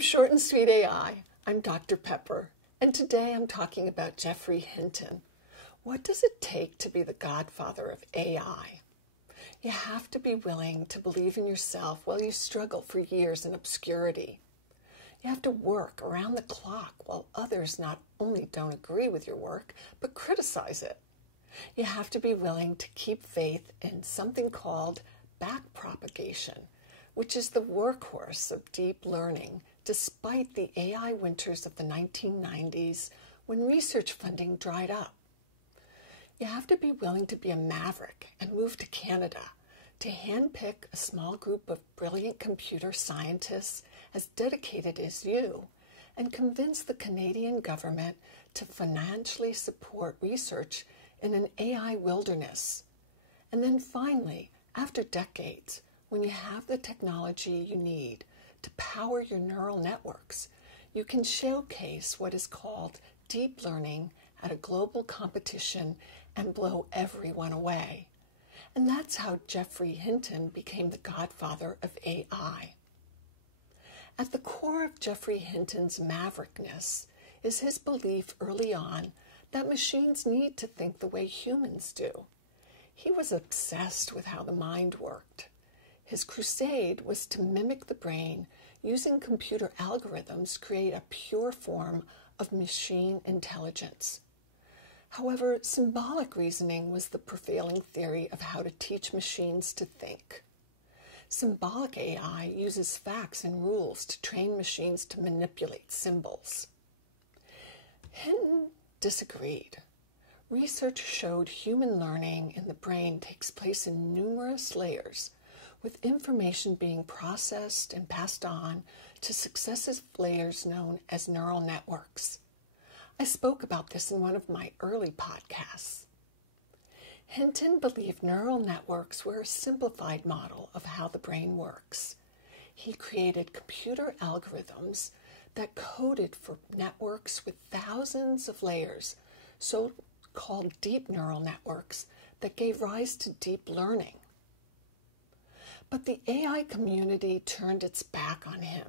From Short and Sweet AI, I'm Dr. Pepper, and today I'm talking about Geoffrey Hinton. What does it take to be the godfather of AI? You have to be willing to believe in yourself while you struggle for years in obscurity. You have to work around the clock while others not only don't agree with your work, but criticize it. You have to be willing to keep faith in something called backpropagation, which is the workhorse of deep learning, despite the AI winters of the 1990s when research funding dried up. You have to be willing to be a maverick and move to Canada to handpick a small group of brilliant computer scientists as dedicated as you and convince the Canadian government to financially support research in an AI wilderness. And then finally, after decades, when you have the technology you need to power your neural networks, you can showcase what is called deep learning at a global competition and blow everyone away. And that's how Geoffrey Hinton became the godfather of AI. At the core of Geoffrey Hinton's maverickness is his belief early on that machines need to think the way humans do. He was obsessed with how the mind worked. His crusade was to mimic the brain using computer algorithms to create a pure form of machine intelligence. However, symbolic reasoning was the prevailing theory of how to teach machines to think. Symbolic AI uses facts and rules to train machines to manipulate symbols. Hinton disagreed. Research showed human learning in the brain takes place in numerous layers, with information being processed and passed on to successive layers known as neural networks. I spoke about this in one of my early podcasts. Hinton believed neural networks were a simplified model of how the brain works. He created computer algorithms that coded for networks with thousands of layers, so-called deep neural networks that gave rise to deep learning. But the AI community turned its back on him.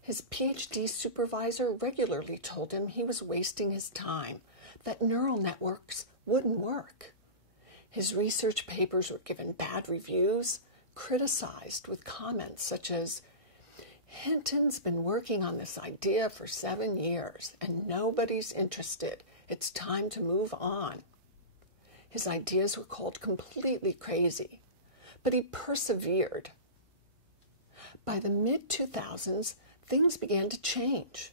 His PhD supervisor regularly told him he was wasting his time, that neural networks wouldn't work. His research papers were given bad reviews, criticized with comments such as, "Hinton's been working on this idea for 7 years and nobody's interested. It's time to move on." His ideas were called completely crazy, but he persevered. By the mid-2000s, things began to change.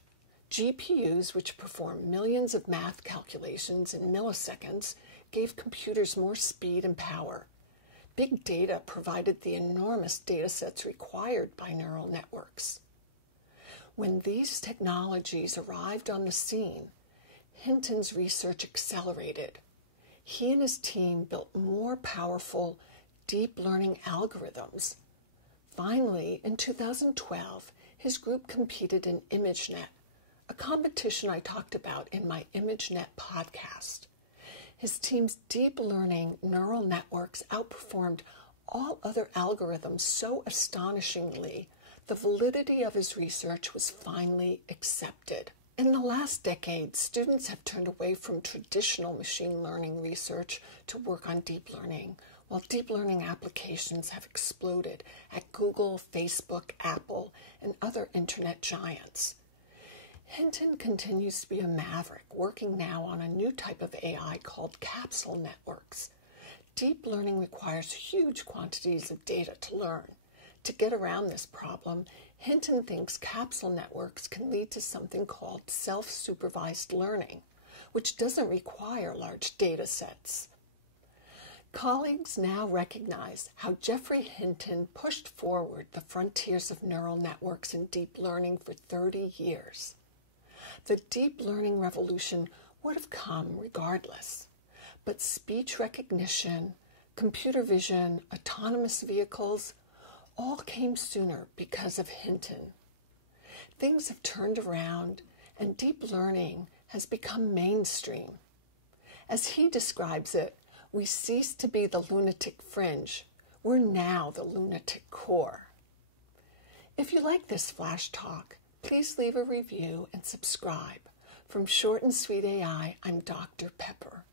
GPUs, which perform millions of math calculations in milliseconds, gave computers more speed and power. Big data provided the enormous data sets required by neural networks. When these technologies arrived on the scene, Hinton's research accelerated. He and his team built more powerful deep learning algorithms. Finally, in 2012, his group competed in ImageNet, a competition I talked about in my ImageNet podcast. His team's deep learning neural networks outperformed all other algorithms so astonishingly, the validity of his research was finally accepted. In the last decade, students have turned away from traditional machine learning research to work on deep learning, while deep learning applications have exploded at Google, Facebook, Apple, and other internet giants. Hinton continues to be a maverick, working now on a new type of AI called capsule networks. Deep learning requires huge quantities of data to learn. To get around this problem, Hinton thinks capsule networks can lead to something called self-supervised learning, which doesn't require large data sets. Colleagues now recognize how Geoffrey Hinton pushed forward the frontiers of neural networks and deep learning for 30 years. The deep learning revolution would have come regardless, but speech recognition, computer vision, autonomous vehicles, all came sooner because of Hinton. Things have turned around and deep learning has become mainstream. As he describes it, we ceased to be the lunatic fringe. We're now the lunatic core. If you like this flash talk, please leave a review and subscribe. From Short and Sweet AI, I'm Dr. Pepper.